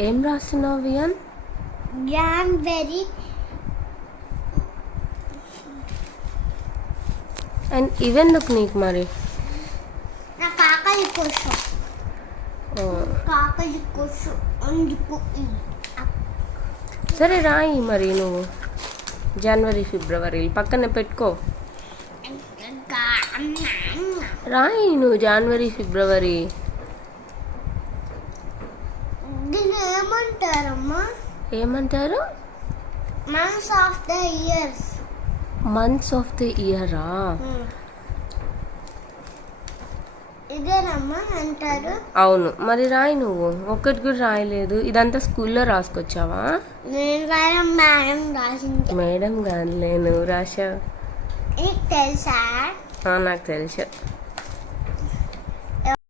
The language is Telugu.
ఏం రాస్తున్నావు వియాన్? జాన్వరి. అండ్ ఇవెందుకు నీకు మరి? నాకు ఆకలి కోసం. ఆకలి కోసం అందుకు. సరే రాయి మరి నువ్వు జనవరి ఫిబ్రవరి పక్కన పెట్టుకో. రాయి నువ్వు జనవరి ఫిబ్రవరి. దీన్ని ఏమంటారమ్మా? ఏమంటారు? Months of the years. Months of the ఇయరా? ఇదేనమ్మా అంటారు. అవును. మరి రాయి నువ్వు. ఒక్కటి కూడా రాయలేదు. ఇదంతా స్కూల్లో రాసుకొచ్చావా? నేను రాయడం మేడం రాసింది. మేడం కాదులే, నువ్వు రాశావు. నీకు తెలుసా? నాకు తెలుసు.